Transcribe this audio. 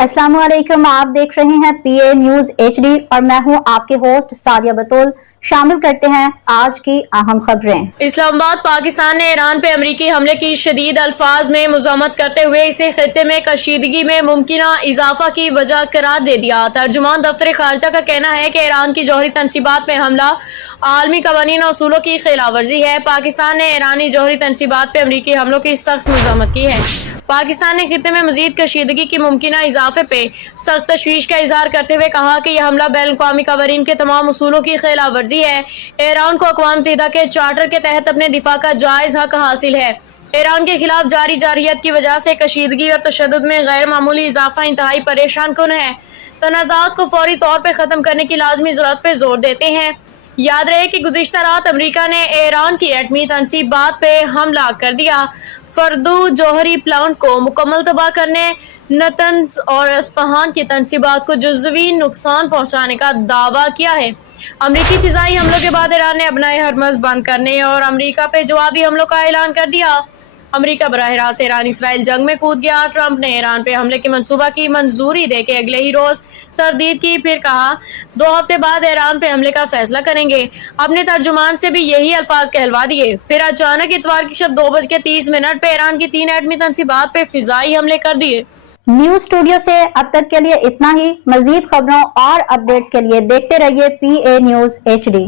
अस्सलाम वालेकुम, आप देख रहे हैं PA न्यूज HD और मैं हूं आपके होस्ट सादिया बतूल। शामिल करते हैं आज की अहम खबरें। इस्लामाबाद पाकिस्तान ने ईरान पे अमरीकी हमले की शदीद अल्फाज में मुज़म्मत करते हुए इसे खित्ते में कशीदगी में मुमकिना इजाफा की वजह करार दे दिया। तर्जुमान दफ्तर खारजा का कहना है कि ईरान की जौहरी तनसीबात में हमला आलमी कवानीन और उसूलों की खिलाफवर्जी है। पाकिस्तान ने ईरानी जौहरी तनसीबात पे अमरीकी हमलों की सख्त मुज़म्मत की है। पाकिस्तान ने खित्ते में मजीद कशीदगी की मुमकिना इजाफे पे सख्त तशवीश का इजहार करते हुए कहा कि यह हमला बैन अवी कवानीन के तमाम उसूलों की खिलाफ वर्जी है। ईरान को अक़वाम मुत्तहिदा के चार्टर के तहत अपने दिफा का जायज़ हक हासिल है। ईरान के खिलाफ जारी जारहियत की वजह से कशीदगी और तशद्दुद में गैर मामूली इजाफा इंतहाई परेशान कुन है। तनाज़ात को फौरी तौर पर ख़त्म करने की लाजमी ज़रूरत पर जोर देते हैं। याद रहे कि गुज़िश्ता रात अमरीका ने ईरान की एटमी तनसीबात पे हमला कर दिया। फर्दो जौहरी प्लांट को मुकम्मल तबाह करने, नतन्स और अस्फहान की तनसीबात को जुज़वी नुकसान पहुँचाने का दावा किया है। अमरीकी फ़िज़ाई हमलों के बाद ईरान ने अपना हरमज़ बंद करने और अमरीका पे जवाबी हमलों का ऐलान कर दिया। अमरीका बराह रास्त ईरान इसराइल जंग में कूद गया। ट्रंप ने ईरान पे हमले के मंसूबा की मंजूरी देके अगले ही रोज तरदीद की, फिर कहा 2 हफ्ते बाद ईरान पे हमले का फैसला करेंगे। अपने तर्जुमान से भी यही अल्फाज कहलवा दिए। फिर अचानक इतवार की शब 2:30 पे ईरान की 3 एटमी तनसीबात पे फिजाई हमले कर दिए। न्यूज स्टूडियो से अब तक के लिए इतना ही। मजीद खबरों और अपडेट्स के लिए देखते रहिए PA न्यूज HD।